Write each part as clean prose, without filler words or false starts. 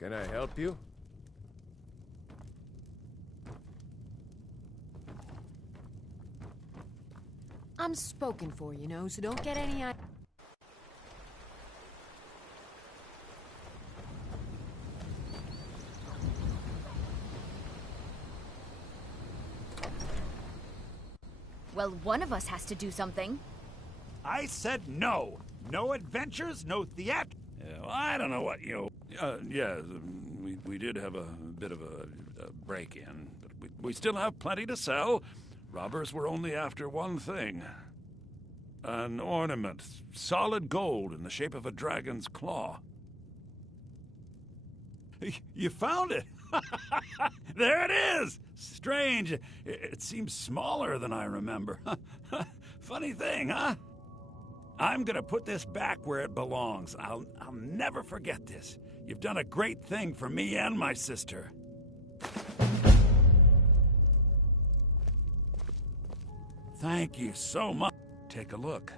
Can I help you? I'm spoken for, you know, so don't get any... Well, one of us has to do something. I said no. No adventures, no theat. Yeah, well, I don't know what you... we did have a bit of a break-in, but we still have plenty to sell. Robbers were only after one thing. An ornament, solid gold in the shape of a dragon's claw. You found it! There it is! Strange. It seems smaller than I remember. Funny thing, huh? I'm gonna put this back where it belongs. I'll never forget this. You've done a great thing for me and my sister. Thank you so much. Take a look.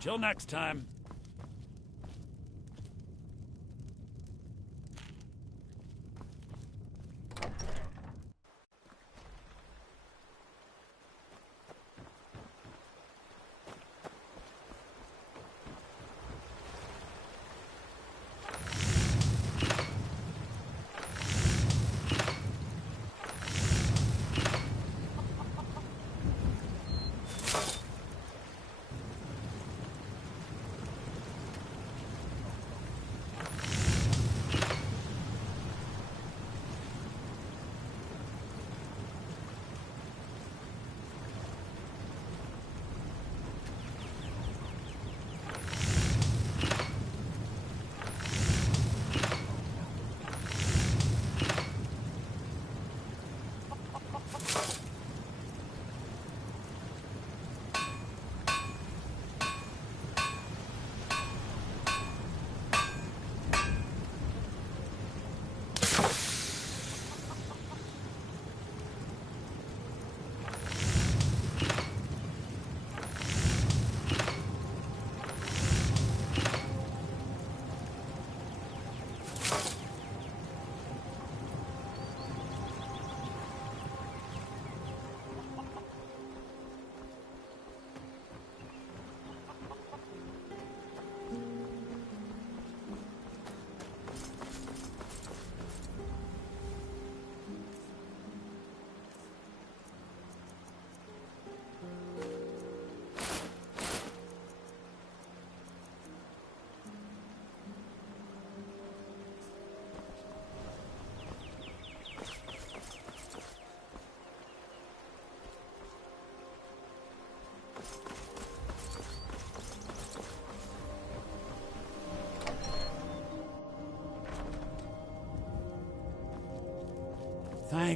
Till next time.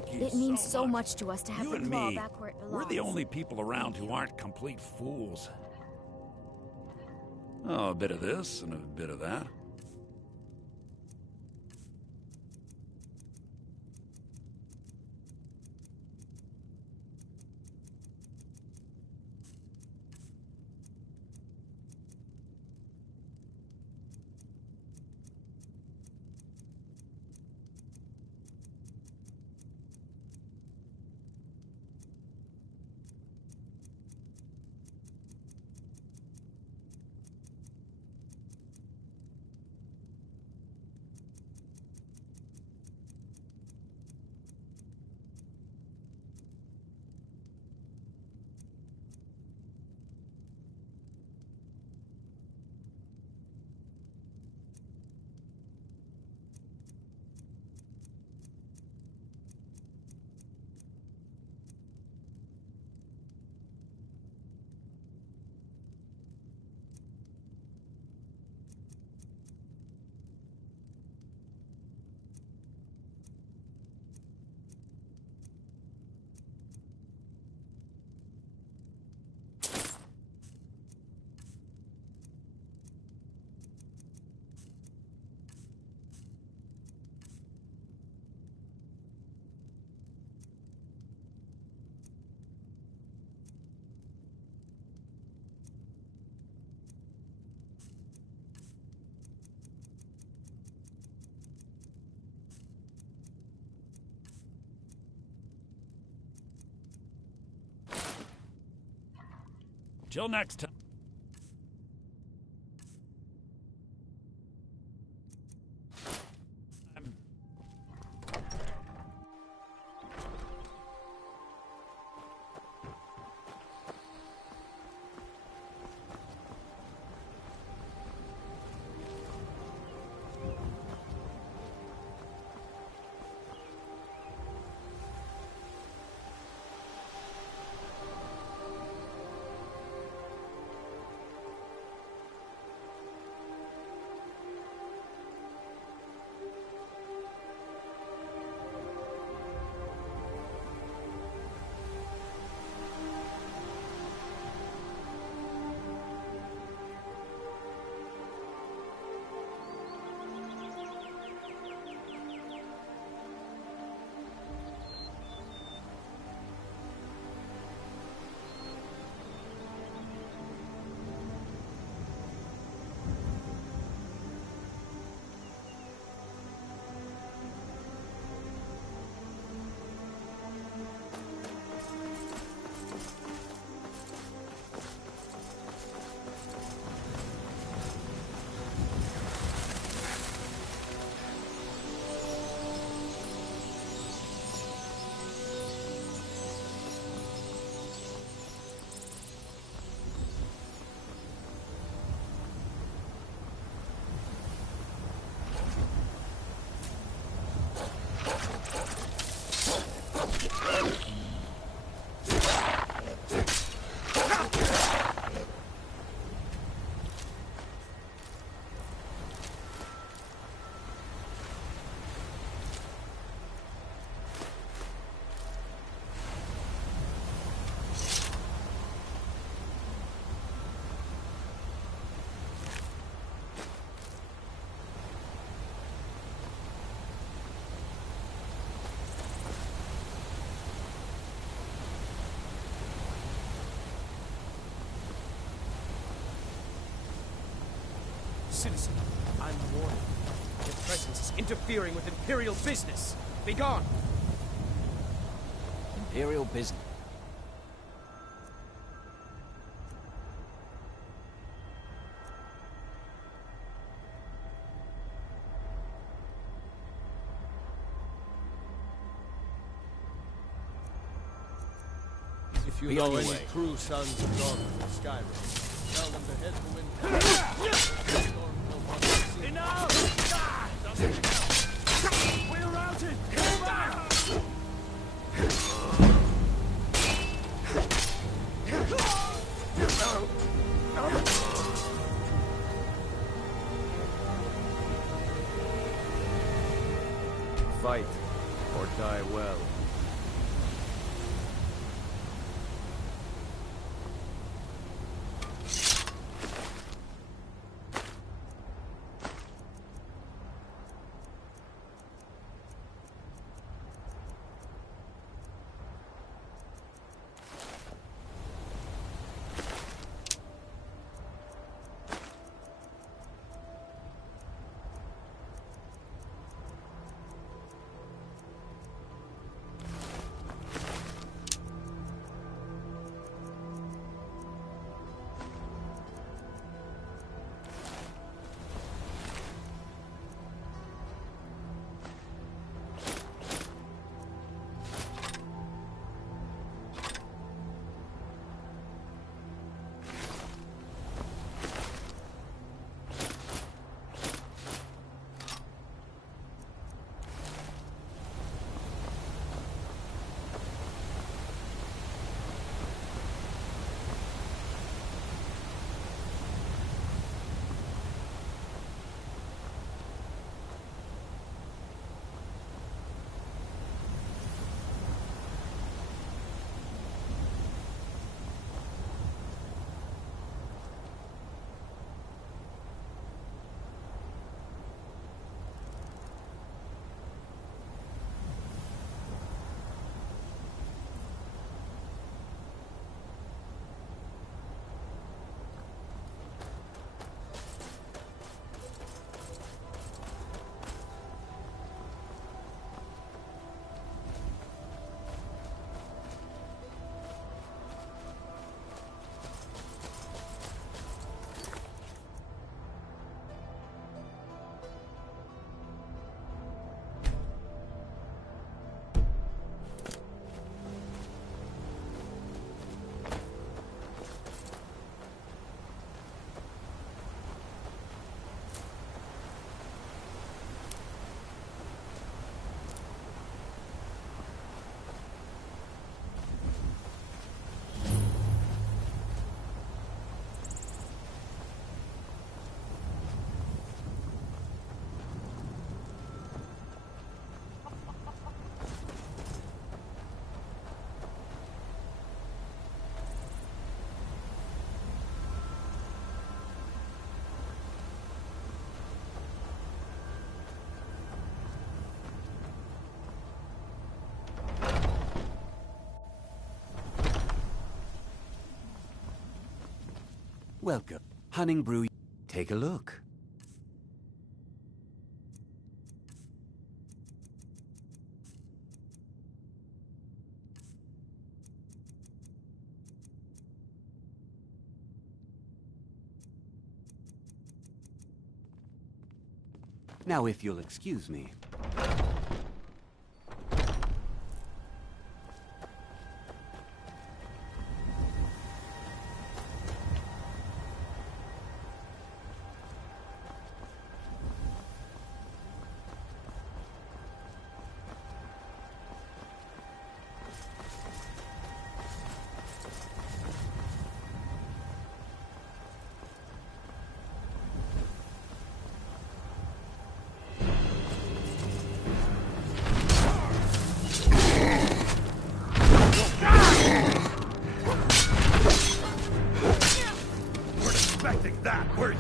Thank you It means so much. much to us to have You the and claw me, back where it belongs. we're the only people around who aren't complete fools. Oh, a bit of this and a bit of that. Till next time. Citizen, I'm warning you. Your presence is interfering with Imperial business. Be gone! Imperial business. If you Be know on your any way. true sons of Daughters of Skyrim, tell them to head for Wind. Enough! We're routed! Come back! Fight or die well. Welcome. Hunning Brew. Take a look. Now, if you'll excuse me. Were you?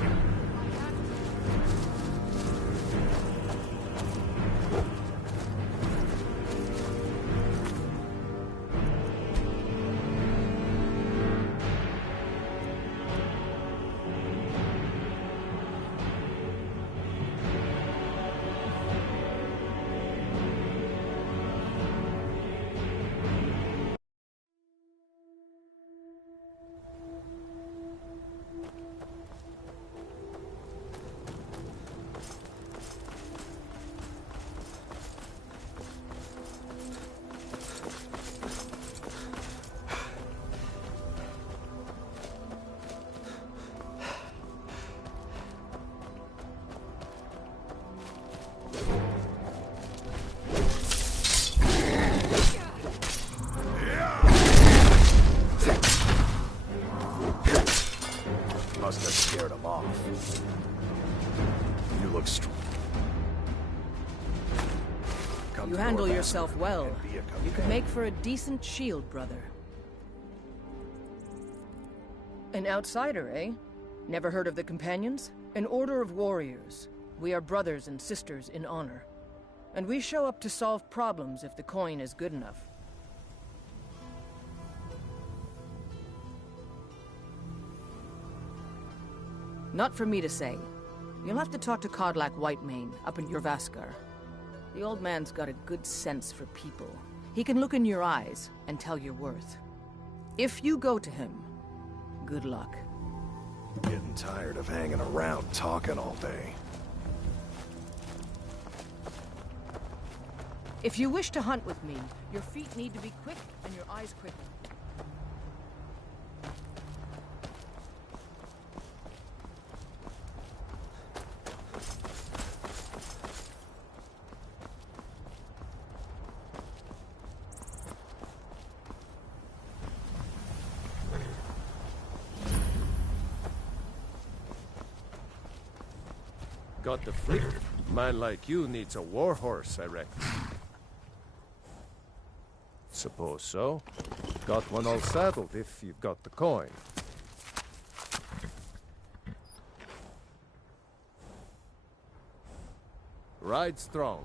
Must have scared him off. You look strong. You handle yourself well. You could make for a decent shield, brother. An outsider, eh? Never heard of the Companions? An order of warriors. We are brothers and sisters in honor. And we show up to solve problems if the coin is good enough. Not for me to say. You'll have to talk to Kodlak Whitemane up in Jorvaskar. The old man's got a good sense for people. He can look in your eyes and tell your worth. If you go to him, good luck. Getting tired of hanging around talking all day. If you wish to hunt with me, your feet need to be quick and your eyes quicker. Got the fleet? Man like you needs a war horse, I reckon. Suppose so. Got one all saddled if you've got the coin. Ride strong.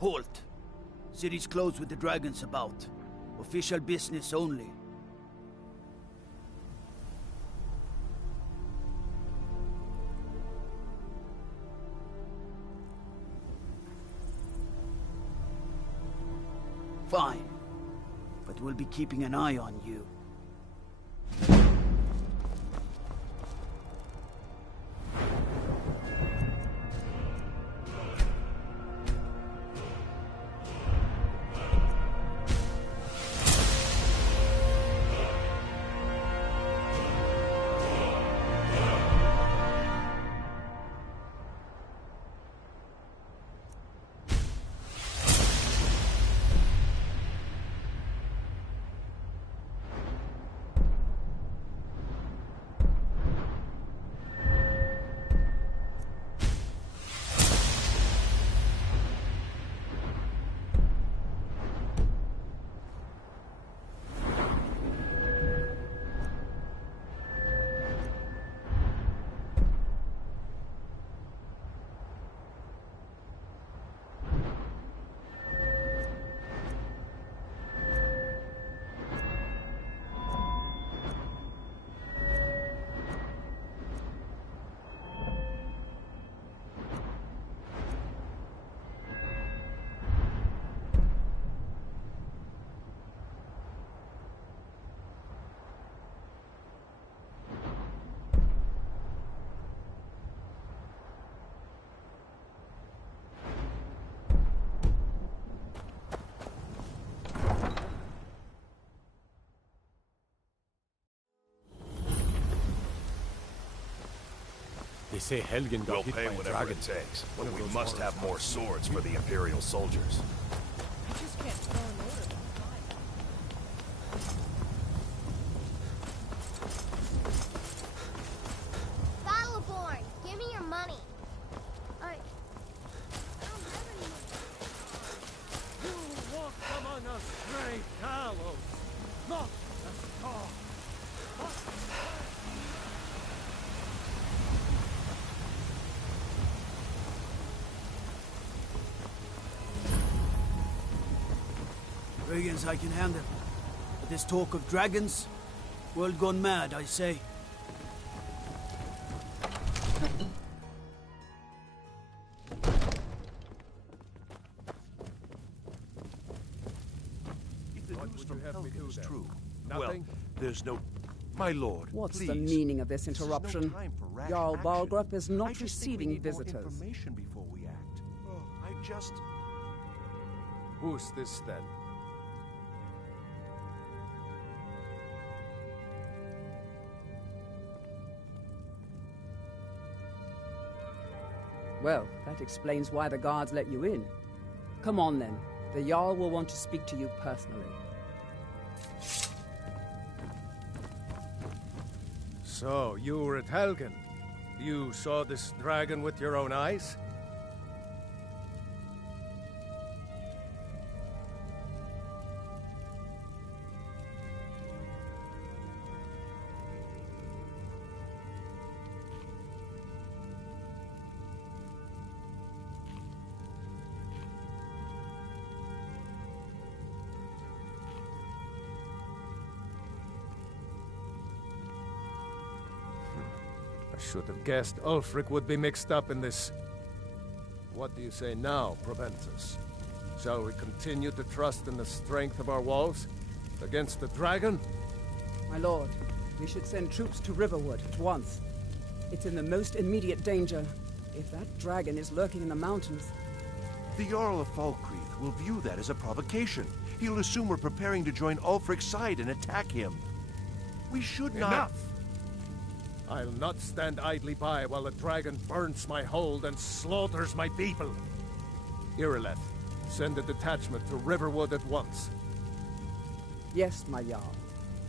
Halt! City's closed with the dragons about. Official business only. Fine. But we'll be keeping an eye on you. They say Helgen got We'll hit pay by a whatever dragon. it takes, but we must have more swords for the Imperial soldiers. You just can't throw an order. Battleborn, give me your money. I don't have any money. You walk among us, grey gallows, not as God. Dragons I can handle. But this talk of dragons, world gone mad, I say. If the news from Helgen is true, Nothing? well, there's no... My lord, What's please. the meaning of this This is no interruption? time for rash Jarl action. Balgrup is I not just think we receiving need more visitors. information before we act. Oh, I just... Who's this then? Well, that explains why the guards let you in. Come on then. The Jarl will want to speak to you personally. So, you were at Helgen. You saw this dragon with your own eyes? I should have guessed Ulfric would be mixed up in this. What do you say now, Proventus? Shall we continue to trust in the strength of our walls against the dragon? My lord, we should send troops to Riverwood at once. It's in the most immediate danger. If that dragon is lurking in the mountains... The Jarl of Falkreath will view that as a provocation. He'll assume we're preparing to join Ulfric's side and attack him. We should not... Enough! I'll not stand idly by while the dragon burns my hold and slaughters my people. Irileth, send a detachment to Riverwood at once. Yes, my Jarl.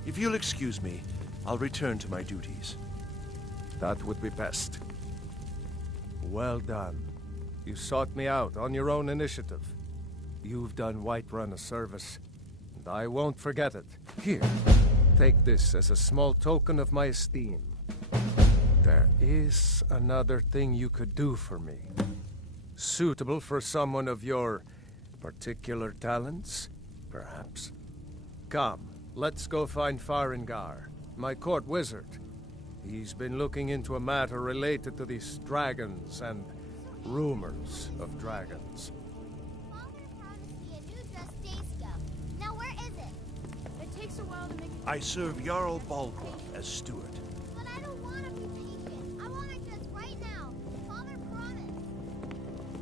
If you'll excuse me, I'll return to my duties. That would be best. Well done. You sought me out on your own initiative. You've done Whiterun a service, and I won't forget it. Here, take this as a small token of my esteem. There is another thing you could do for me. Suitable for someone of your particular talents, perhaps. Come, let's go find Farengar, my court wizard. He's been looking into a matter related to these dragons and rumors of dragons. Father promised me a new dress days ago. Now where is it? It takes a while to make it. I serve Jarl Balgrup as steward. But I don't want to be patient. I want my dress right now. Father promised.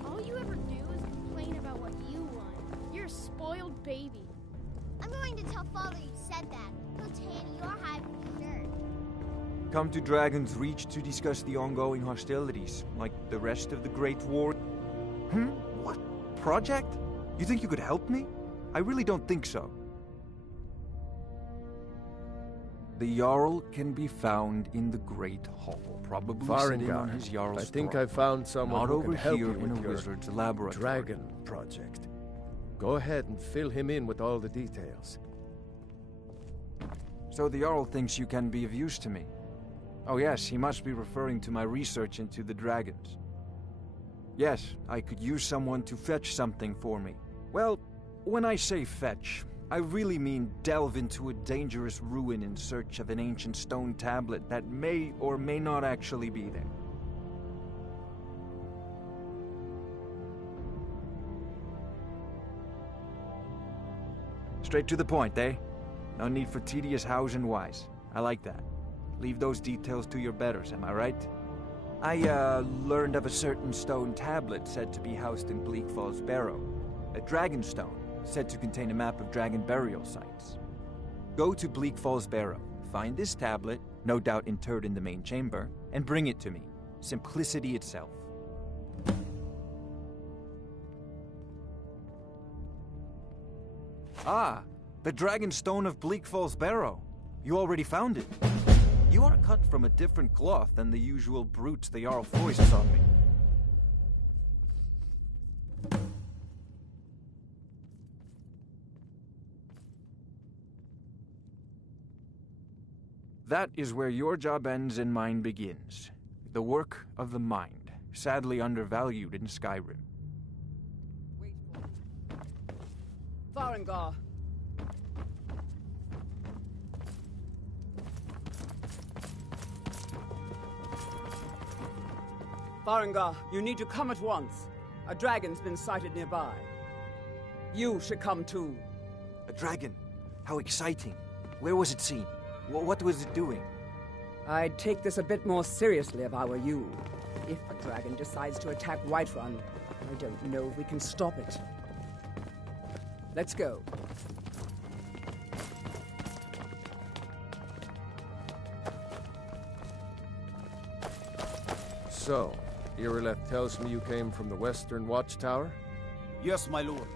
All you ever do is complain about what you want. You're a spoiled baby. I'm going to tell Father you said that. He'll tan your hide for sure. Come to Dragon's Reach to discuss the ongoing hostilities, like the rest of the Great War. What? Project? You think you could help me? I really don't think so. The Jarl can be found in the Great Hall, probably sitting on his Jarl's I think throne. I found someone Not who over can help here you in with a your wizard's laboratory. dragon project. Go ahead and fill him in with all the details. So the Jarl thinks you can be of use to me. Oh yes, he must be referring to my research into the dragons. Yes, I could use someone to fetch something for me. Well, when I say fetch, I really mean delve into a dangerous ruin in search of an ancient stone tablet that may or may not actually be there. Straight to the point, eh? No need for tedious hows and whys. I like that. Leave those details to your betters, am I right? I, learned of a certain stone tablet said to be housed in Bleak Falls Barrow. A dragon stone, said to contain a map of dragon burial sites. Go to Bleak Falls Barrow, find this tablet, no doubt interred in the main chamber, and bring it to me. Simplicity itself. Ah, the Dragon Stone of Bleak Falls Barrow. You already found it. You are cut from a different cloth than the usual brutes the Jarl foists on me. That is where your job ends and mine begins. The work of the mind, sadly undervalued in Skyrim. Wait for it. Farengar. Farengar, you need to come at once. A dragon's been sighted nearby. You should come too. A dragon? How exciting. Where was it seen? What was it doing? I'd take this a bit more seriously if I were you. If a dragon decides to attack Whiterun, I don't know if we can stop it. Let's go. So, Irileth tells me you came from the Western Watchtower? Yes, my lord.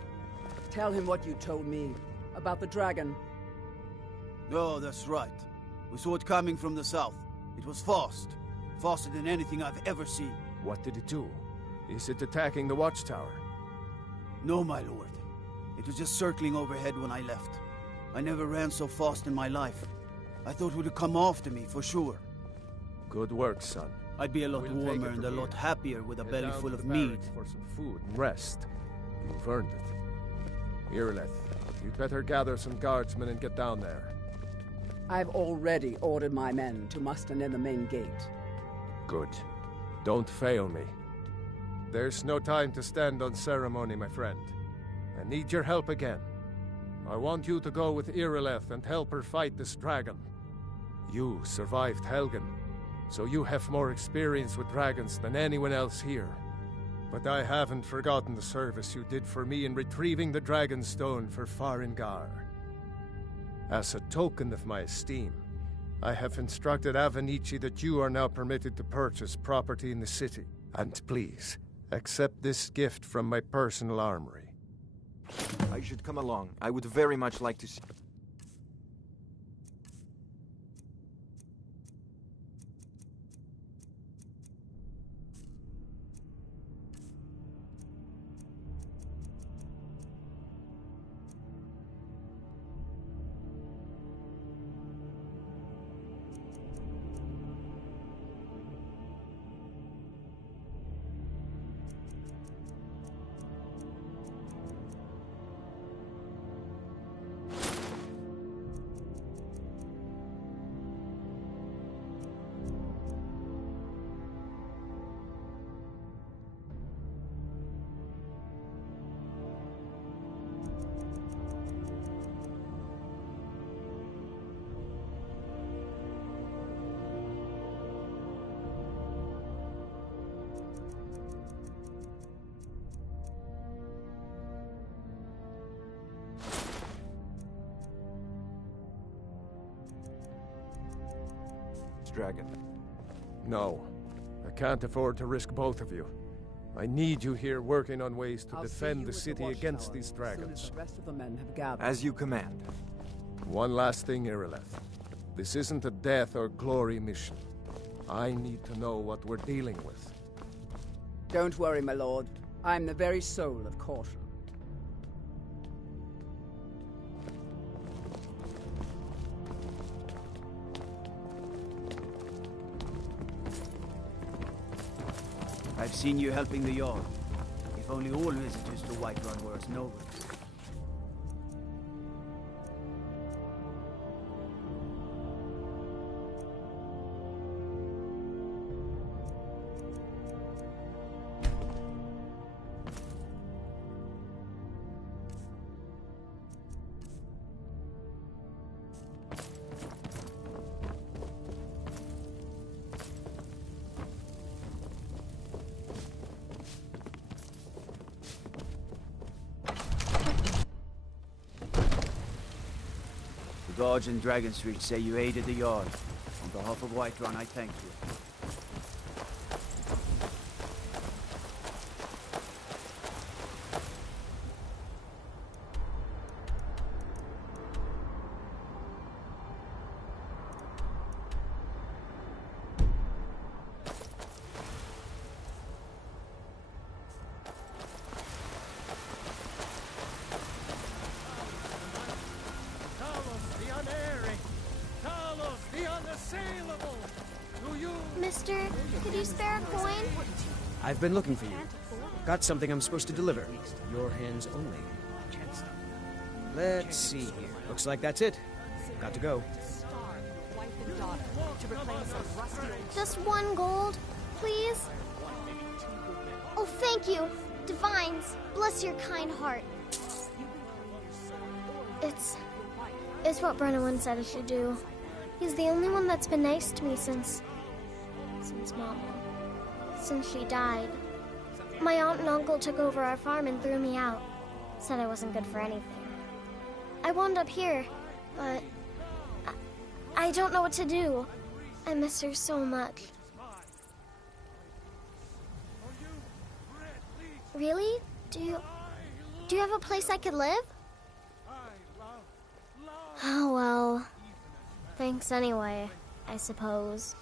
Tell him what you told me about the dragon. Oh, that's right. We saw it coming from the south. It was fast. Faster than anything I've ever seen. What did it do? Is it attacking the Watchtower? No, my lord. It was just circling overhead when I left. I never ran so fast in my life. I thought it would come after me, for sure. Good work, son. I'd be a lot warmer and a lot happier with a belly full of meat. For some food and rest. You've earned it. Irileth, you'd better gather some guardsmen and get down there. I've already ordered my men to muster near the main gate. Good. Don't fail me. There's no time to stand on ceremony, my friend. I need your help again. I want you to go with Irileth and help her fight this dragon. You survived Helgen, so you have more experience with dragons than anyone else here. But I haven't forgotten the service you did for me in retrieving the Dragon Stone for Farengar. As a token of my esteem, I have instructed Avenici that you are now permitted to purchase property in the city. And please, accept this gift from my personal armory. I should come along. I would very much like to see... Dragon. No. I can't afford to risk both of you. I need you here working on ways to defend the city against these dragons. The rest of the men have gathered. As you command. One last thing, Irileth. This isn't a death or glory mission. I need to know what we're dealing with. Don't worry, my lord. I'm the very soul of caution. I've seen you helping the Jarl. If only all visitors to Whiterun were as noble. The guards in Dragon Street say you aided the Jarl. On behalf of Whiterun, I thank you. Mister, could you spare a coin? I've been looking for you. Got something I'm supposed to deliver. Your hands only. Let's see here. Looks like that's it. Got to go. Just 1 gold, please? Oh, thank you. Divines, bless your kind heart. It's what Brennan said I should do. He's the only one that's been nice to me since Mama. Since she died. My aunt and uncle took over our farm and threw me out. Said I wasn't good for anything. I wound up here, but I don't know what to do. I miss her so much. Really? Do you have a place I could live? Oh, well. Thanks anyway, I suppose.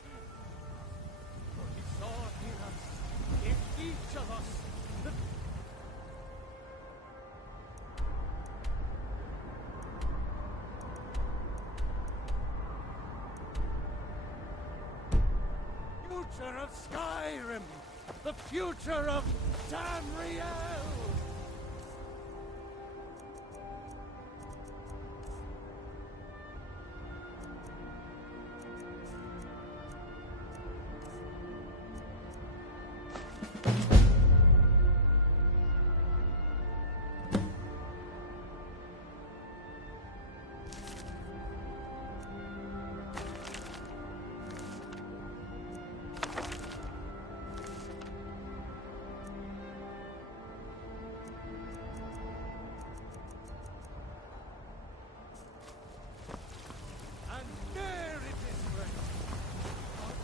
Future of Skyrim! The future of Tamriel!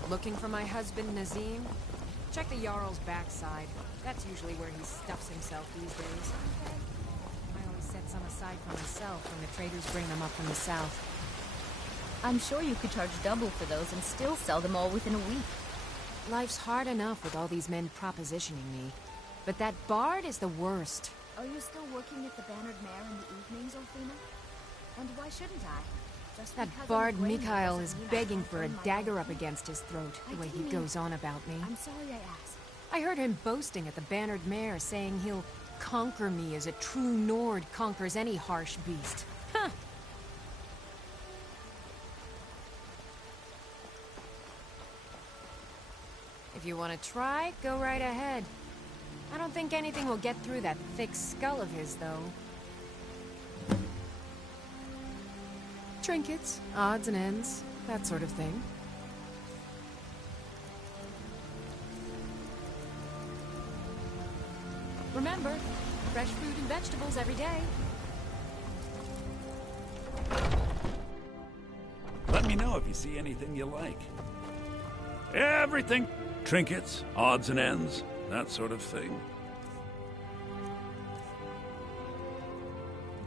Looking for my husband, Nazim? Check the Jarl's backside. That's usually where he stuffs himself these days. I always set some aside for myself when the traders bring them up from the south. I'm sure you could charge double for those and still sell them all within a week. Life's hard enough with all these men propositioning me. But that bard is the worst. Are you still working at the Bannered Mare in the evenings, Ophina? And why shouldn't I? Just That because bard I'm a grain Mikhail doesn't is mean I begging can't for a earn my dagger own up living. against his throat, I the way he didn't mean- goes on about me. I'm sorry I asked. I heard him boasting at the Bannered Mare, saying he'll conquer me as a true Nord conquers any harsh beast. Huh! If you want to try, go right ahead. I don't think anything will get through that thick skull of his, though. Trinkets, odds and ends, that sort of thing. Remember, fresh fruit and vegetables every day. Let me know if you see anything you like. Everything. Trinkets, odds and ends, that sort of thing.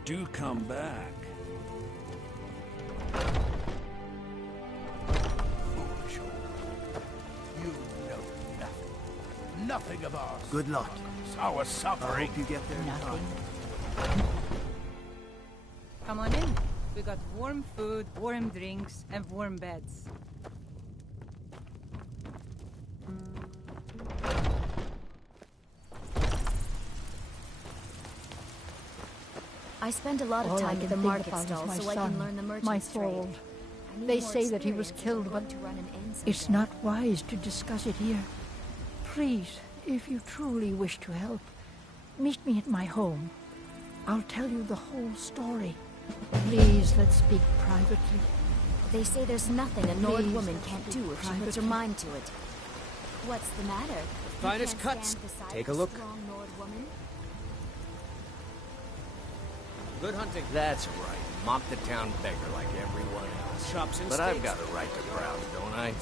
Do come back. Foolish old. You know nothing. Nothing of ours. Good luck. Our I suffering. hope you get there in time. Come on in. We got warm food, warm drinks, and warm beds. I spend a lot of All I time can at the think market about is stall my so I son, can learn the my merchant's trade. soul. I need They more say that he was experience if killed, we're but going to run an inn it's someday. not wise to discuss it here. Please, if you truly wish to help, meet me at my home. I'll tell you the whole story. Please, let's speak privately. They say there's nothing a Nord Please, woman can't do if she puts her privately. mind to it. What's the matter? You Finest can't cuts. stand beside Take a a look. strong Nord woman? Good hunting. That's right. Mock the town beggar like everyone else. Chops and But I've steaks. got a right to browse, don't I?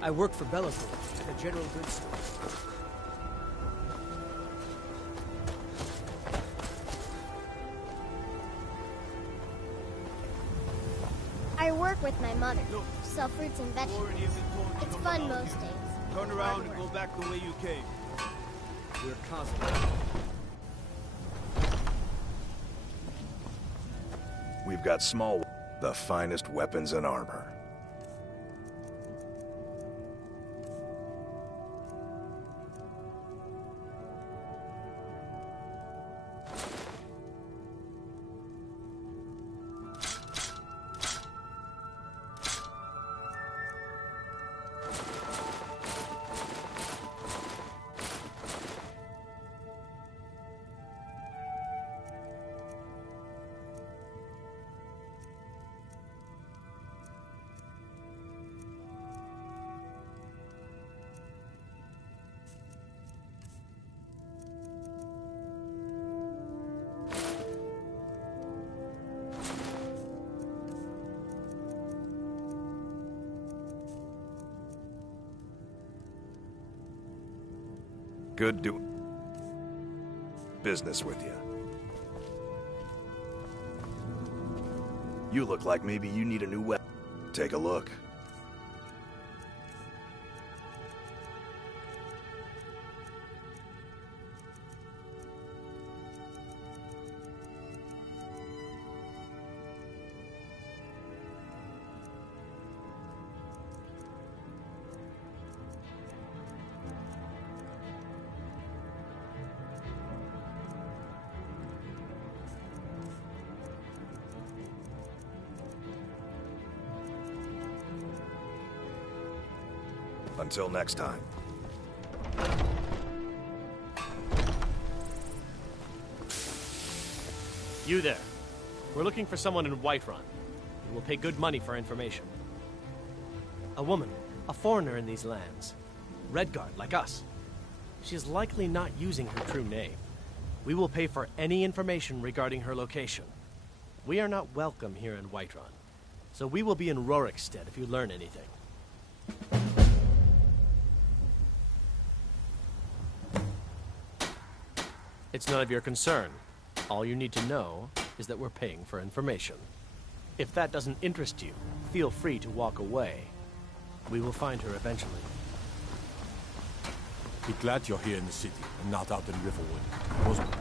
I work for Bellator at a general goods store. I work with my mother. Sell fruits and vegetables. It's fun most days. Turn around and go back the way you came. We're constantly. We've got small, the finest weapons and armor. Good do business with you. You look like maybe you need a new weapon. Take a look. Until next time. You there. We're looking for someone in Whiterun. We will pay good money for information. A woman, a foreigner in these lands. Redguard, like us. She is likely not using her true name. We will pay for any information regarding her location. We are not welcome here in Whiterun, so we will be in Rorikstead if you learn anything. It's none of your concern. All you need to know is that we're paying for information. If that doesn't interest you, feel free to walk away. We will find her eventually. Be glad you're here in the city and not out in Riverwood.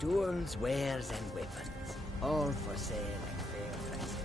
Tools, wares, and weapons, all for sale at fair prices.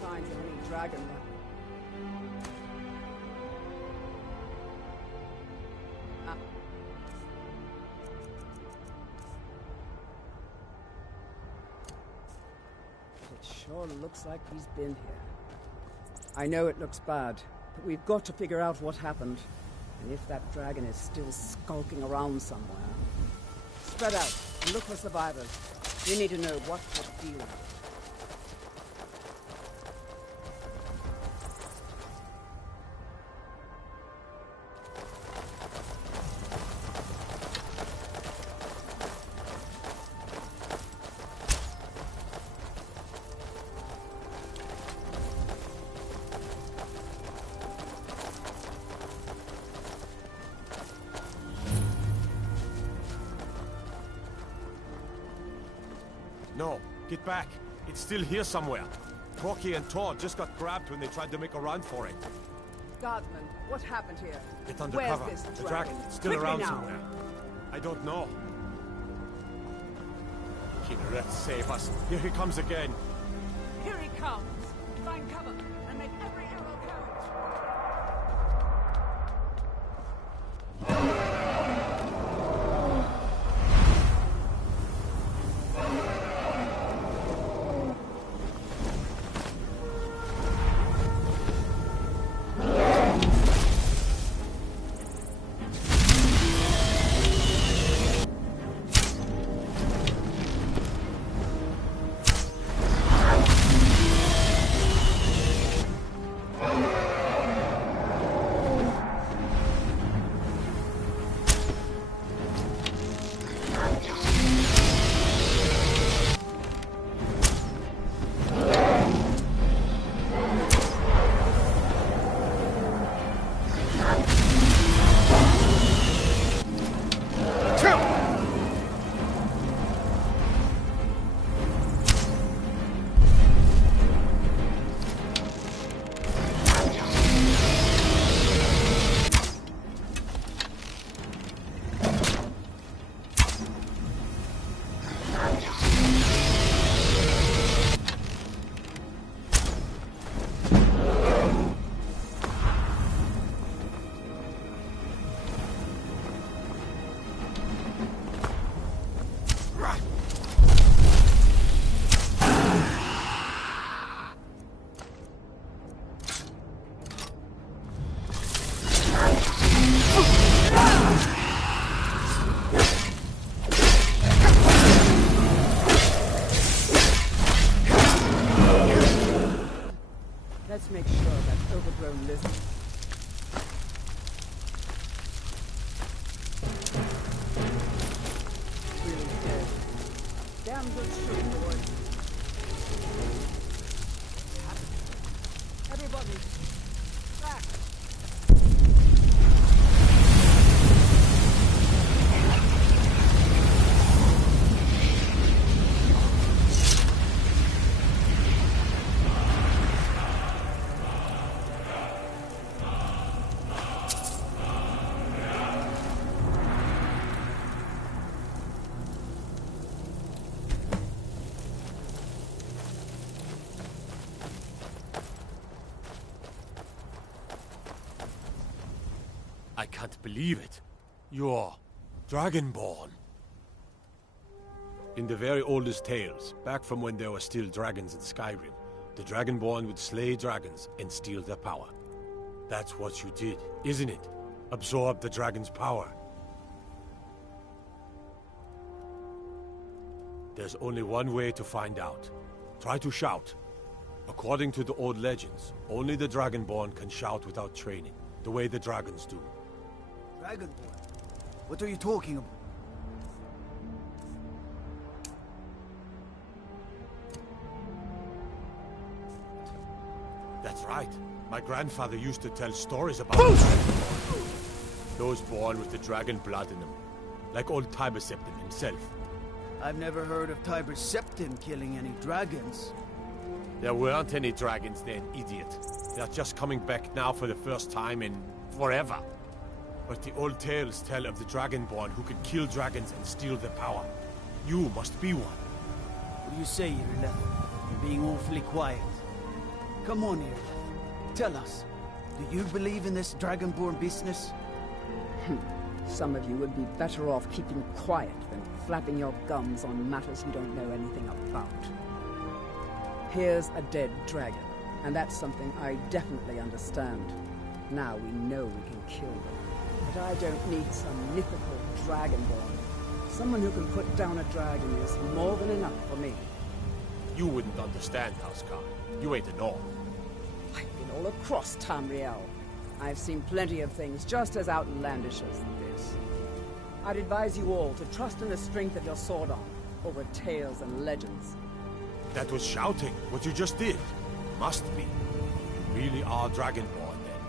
Signs of any dragon there. It sure looks like he's been here. I know it looks bad, but we've got to figure out what happened. And if that dragon is still skulking around somewhere. Spread out and look for survivors. We need to know what to deal with. No, get back. It's still here somewhere. Corky and Tor just got grabbed when they tried to make a run for it. Guardsman, what happened here? Get under Where's cover. this The dragon is still Quickly around now. somewhere. I don't know. Kinneret, save us. Here he comes again. Here he comes! Find cover and make every arrow count! Let's make sure that overgrown lizard... really dead. Damn good shooting, boy. Everybody, back! I can't believe it. You're Dragonborn. In the very oldest tales, back from when there were still dragons in Skyrim, the Dragonborn would slay dragons and steal their power. That's what you did, isn't it? Absorb the dragon's power. There's only one way to find out. Try to shout. According to the old legends, only the Dragonborn can shout without training, the way the dragons do. Dragonborn? What are you talking about? That's right. My grandfather used to tell stories about Dragonborn. Those born with the dragon blood in them. Like old Tiber Septim himself. I've never heard of Tiber Septim killing any dragons. There weren't any dragons then, idiot. They're just coming back now for the first time in forever. But the old tales tell of the Dragonborn who could kill dragons and steal their power. You must be one. What do you say, Irleth? You're being awfully quiet. Come on, Irleth. Tell us. Do you believe in this Dragonborn business? Some of you would be better off keeping quiet than flapping your gums on matters you don't know anything about. Here's a dead dragon, and that's something I definitely understand. Now we know we can kill them. But I don't need some mythical dragonborn. Someone who can put down a dragon is more than enough for me. You wouldn't understand, Housecar. You ain't a North. I've been all across Tamriel. I've seen plenty of things just as outlandish as this. I'd advise you all to trust in the strength of your sword arm over tales and legends. That was shouting, what you just did. Must be. You really are Dragonborn, then.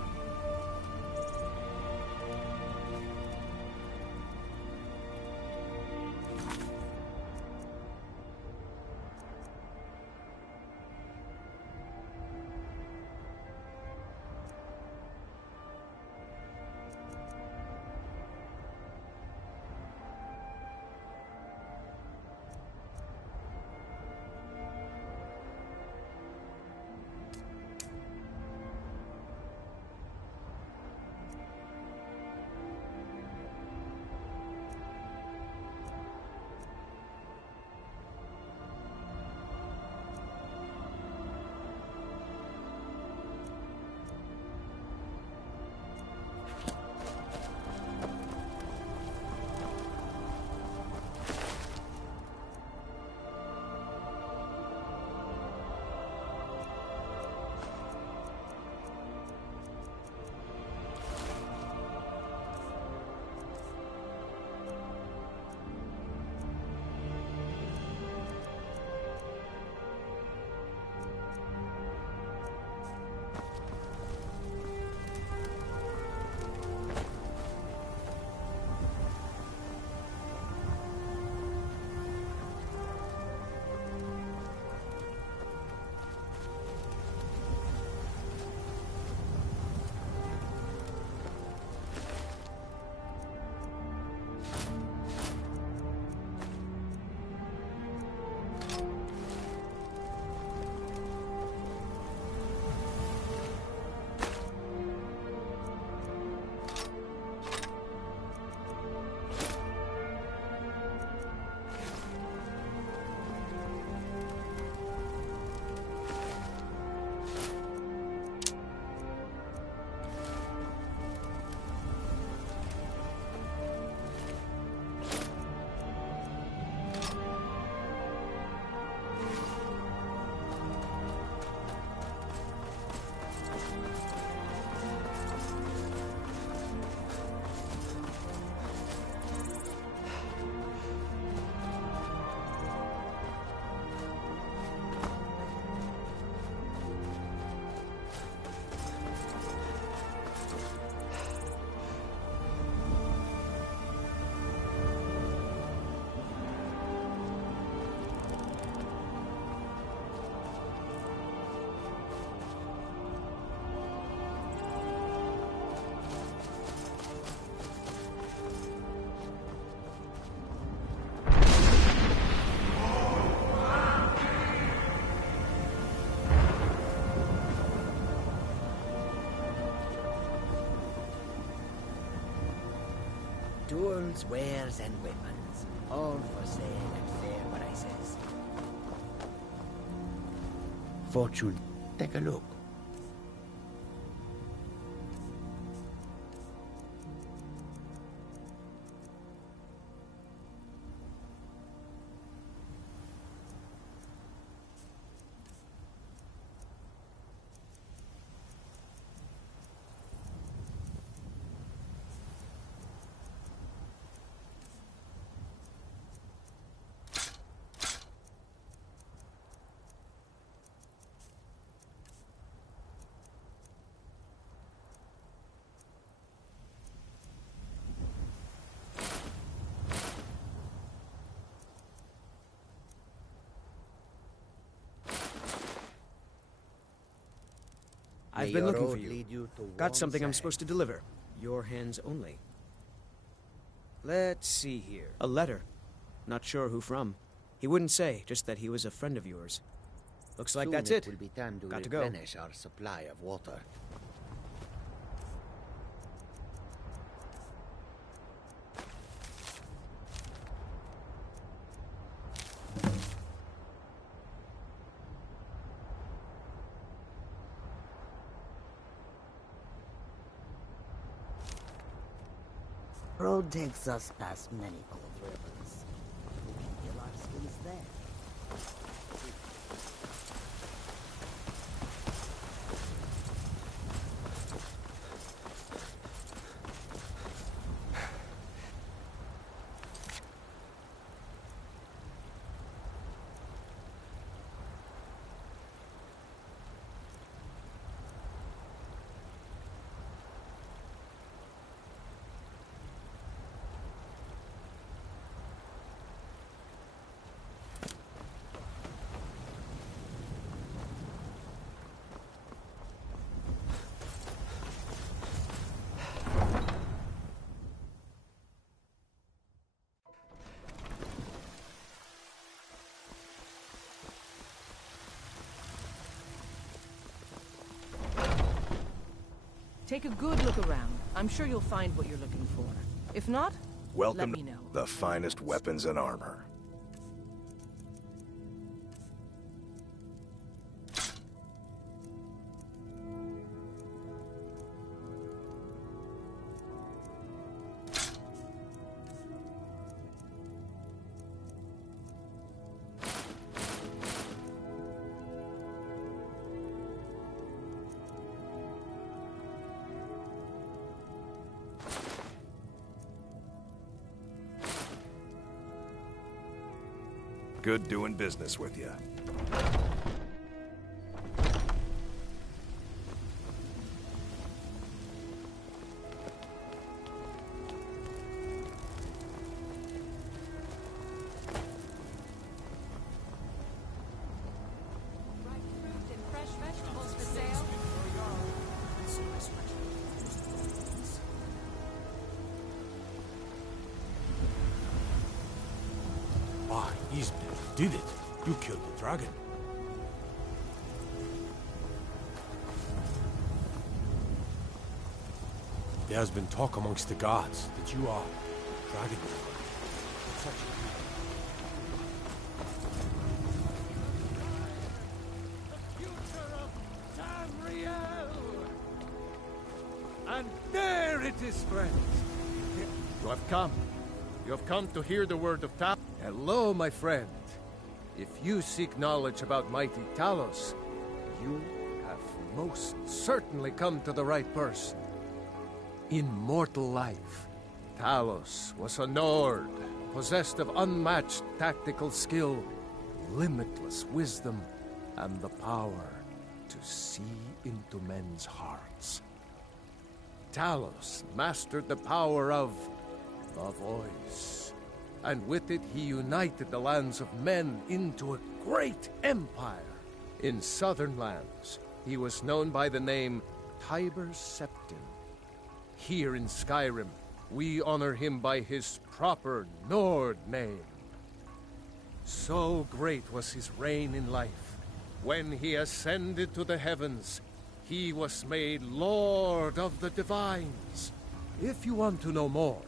Tools, wares, and weapons. All for sale at fair prices. Fortune, take a look. I've been looking for you. Got something I'm supposed to deliver. Your hands only. Let's see here. A letter. Not sure who from. He wouldn't say, just that he was a friend of yours. Looks like that's it. Will be time to Got to go. replenish our supply of water. Road takes us past many cold rivers. We can kill our skins there. Take a good look around. I'm sure you'll find what you're looking for. If not, Welcome let me know. to the finest weapons and armor. Good doing business with you. Ah, Eastman, you did it. You killed the dragon. There has been talk amongst the gods that you are dragon. Such And there it is, friends. You have come. You have come to hear the word of Talos. Hello, my friend. If you seek knowledge about mighty Talos, you have most certainly come to the right person. In mortal life, Talos was a Nord, possessed of unmatched tactical skill, limitless wisdom, and the power to see into men's hearts. Talos mastered the power of the voice, and with it he united the lands of men into a great empire. In southern lands, he was known by the name Tiber Septim. Here in Skyrim, we honor him by his proper Nord name. So great was his reign in life, when he ascended to the heavens, he was made Lord of the Divines. If you want to know more,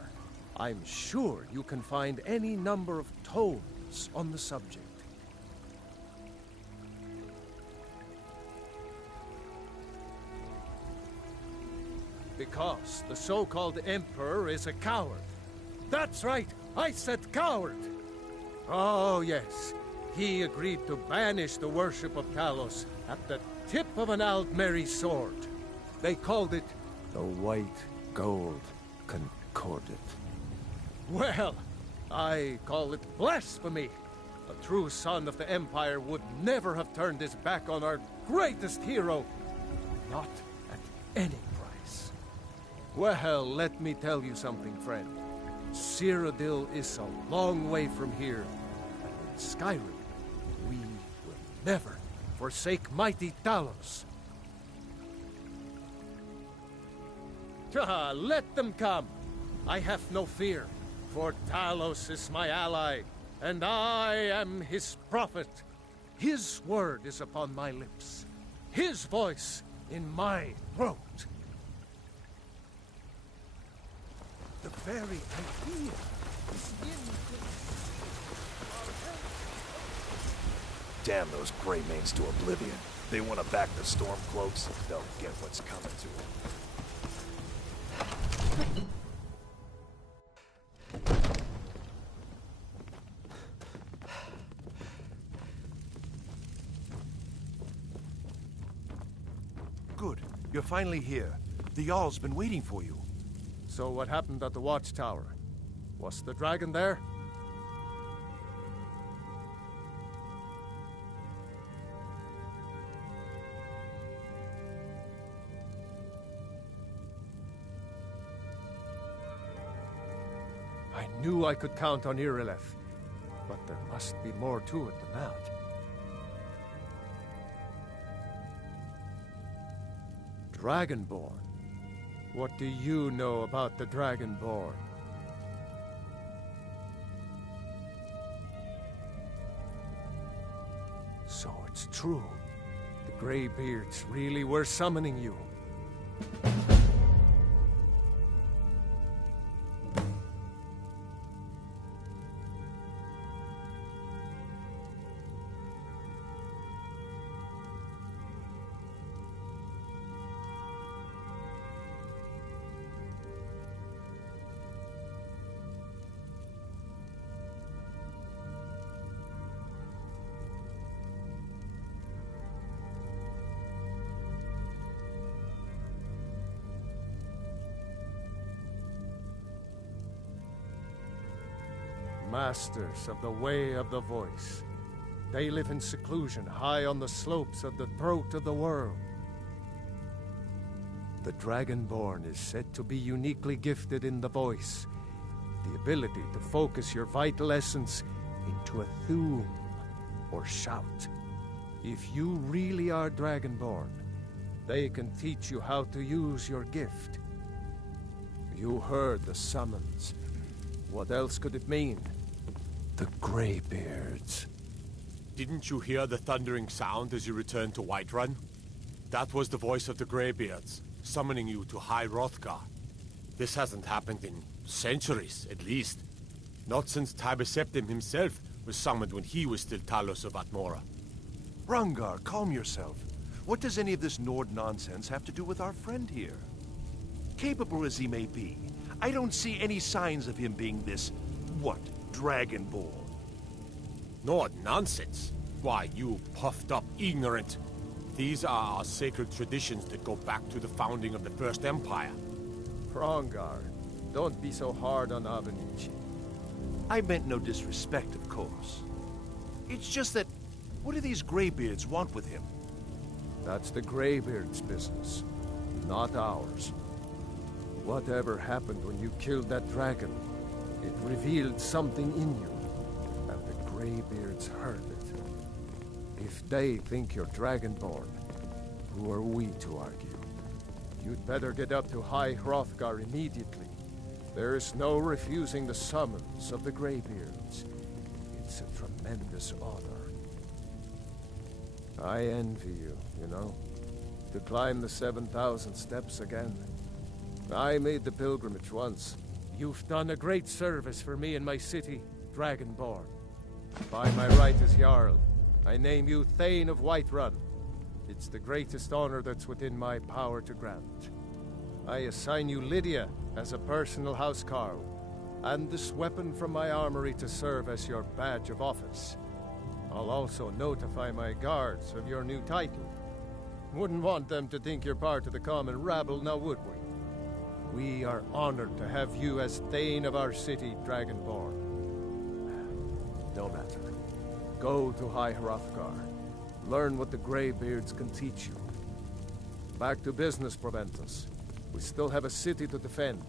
I'm sure you can find any number of tomes on the subject. Because the so-called Emperor is a coward. That's right, I said coward! Oh yes, he agreed to banish the worship of Talos at the tip of an Aldmeri sword. They called it the White Gold Concordat. Well, I call it blasphemy. A true son of the Empire would never have turned his back on our greatest hero. Not at any price. Well, let me tell you something, friend. Cyrodiil is a long way from here. And in Skyrim, we will never forsake mighty Talos. Let them come. I have no fear, for Talos is my ally, and I am his prophet. His word is upon my lips, his voice in my throat. The very idea is Damn those Greymanes to oblivion. They want to back the Stormcloaks, they'll get what's coming to them. Good. You're finally here. The Jarl's been waiting for you. So what happened at the watchtower? Was the dragon there? I knew I could count on Irileth, but there must be more to it than that. Dragonborn? What do you know about the Dragonborn? So it's true. The Greybeards really were summoning you. Masters of the Way of the Voice. They live in seclusion high on the slopes of the throat of the world. The Dragonborn is said to be uniquely gifted in the voice, the ability to focus your vital essence into a thume or shout. If you really are Dragonborn, they can teach you how to use your gift. You heard the summons. What else could it mean? The Greybeards. Didn't you hear the thundering sound as you returned to Whiterun? That was the voice of the Greybeards, summoning you to High Hrothgar. This hasn't happened in centuries, at least. Not since Tibeseptim himself was summoned when he was still Talos of Atmora. Hrongar, calm yourself. What does any of this Nord nonsense have to do with our friend here? Capable as he may be, I don't see any signs of him being this, what, Dragonborn? Nord nonsense? Why, you puffed up ignorant. These are our sacred traditions that go back to the founding of the First Empire. Hrongar, don't be so hard on Avenici. I meant no disrespect, of course. It's just that, what do these Greybeards want with him? That's the Greybeards' business, not ours. Whatever happened when you killed that dragon, it revealed something in you, and the Greybeards heard it. If they think you're Dragonborn, who are we to argue? You'd better get up to High Hrothgar immediately. There's no refusing the summons of the Greybeards. It's a tremendous honor. I envy you, you know, to climb the 7,000 steps again. I made the pilgrimage once. You've done a great service for me and my city, Dragonborn. By my right as Jarl, I name you Thane of Whiterun. It's the greatest honor that's within my power to grant. I assign you Lydia as a personal housecarl, and this weapon from my armory to serve as your badge of office. I'll also notify my guards of your new title. Wouldn't want them to think you're part of the common rabble, now would we? We are honored to have you as Thane of our city, Dragonborn. No matter. Go to High Hrothgar. Learn what the Greybeards can teach you. Back to business, Proventus. We still have a city to defend.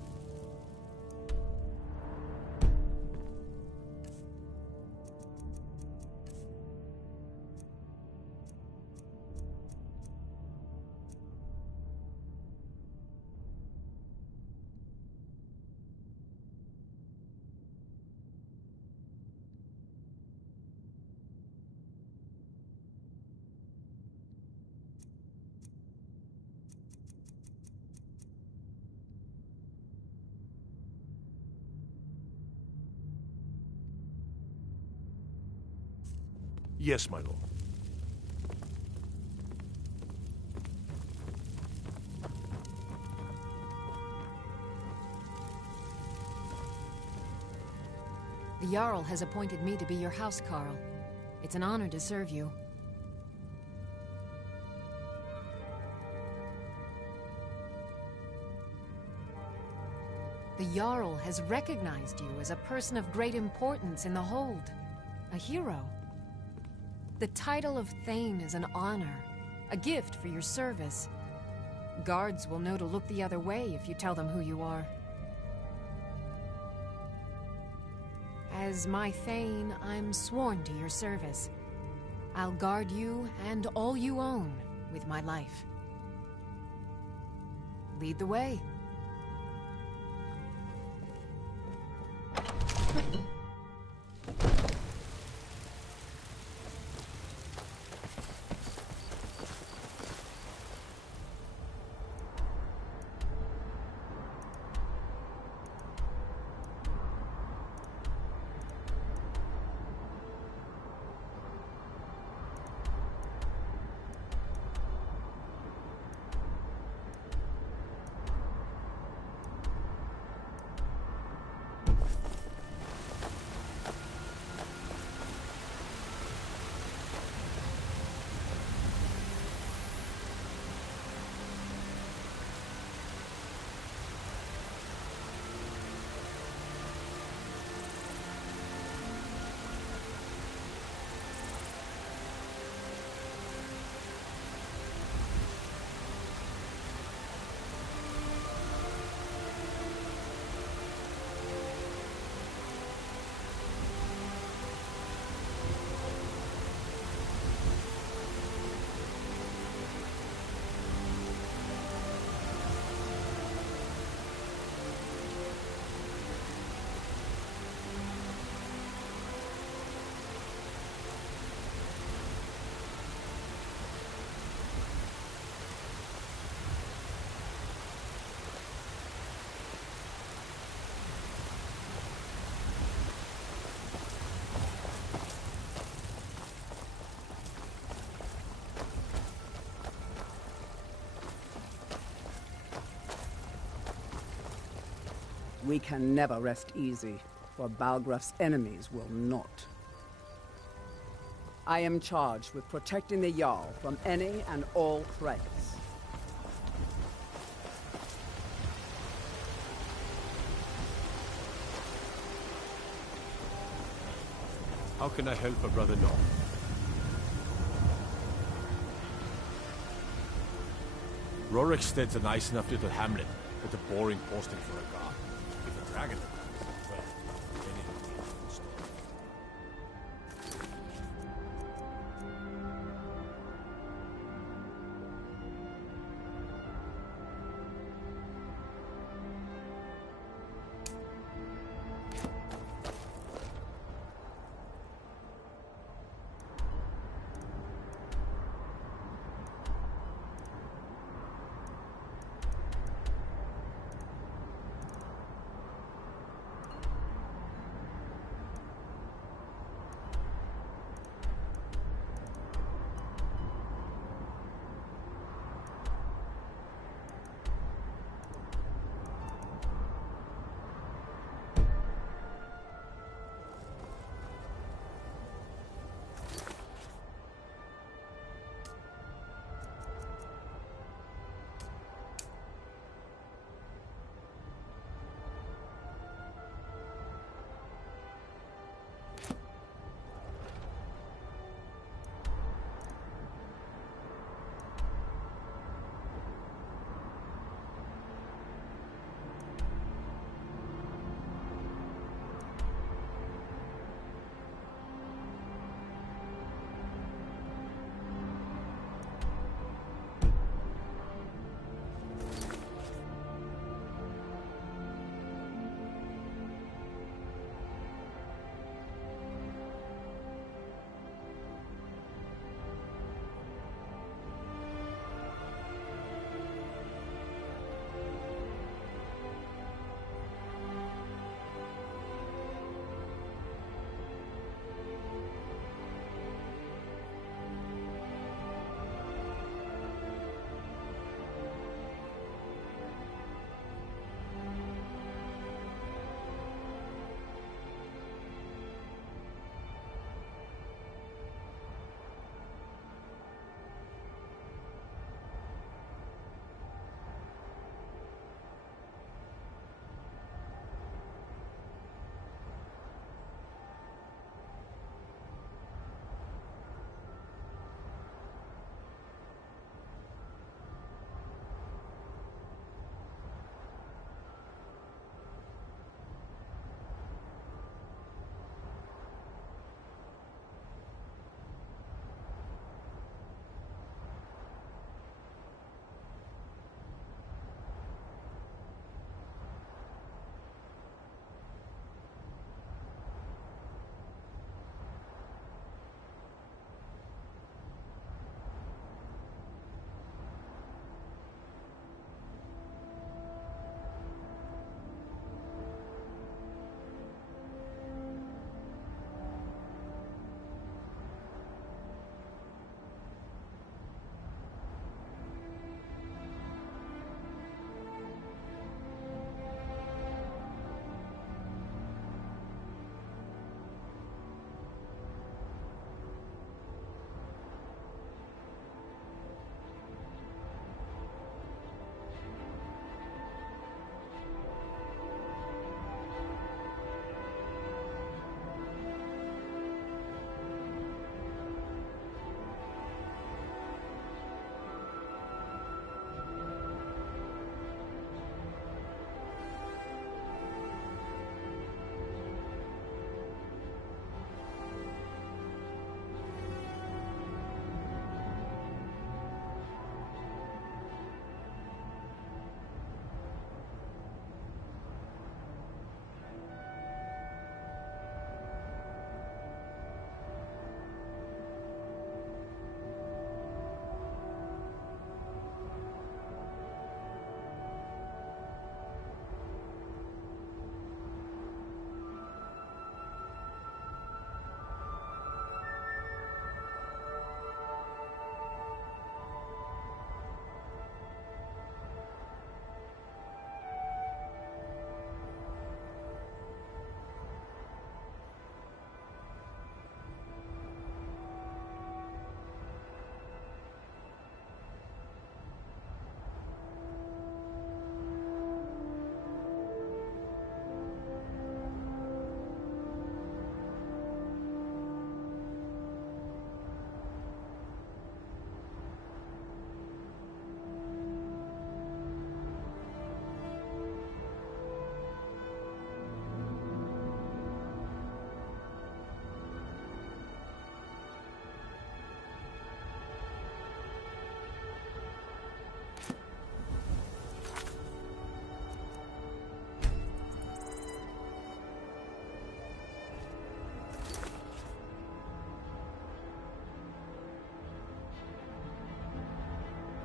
Yes, my lord. The Jarl has appointed me to be your housecarl. It's an honor to serve you. The Jarl has recognized you as a person of great importance in the Hold. A hero. The title of Thane is an honor, a gift for your service. Guards will know to look the other way if you tell them who you are. As my Thane, I'm sworn to your service. I'll guard you and all you own with my life. Lead the way. We can never rest easy, for Balgraf's enemies will not. I am charged with protecting the Jarl from any and all threats. How can I help a brother know? Rorikstead's a nice enough little hamlet, but a boring posting for a guard. If a dragon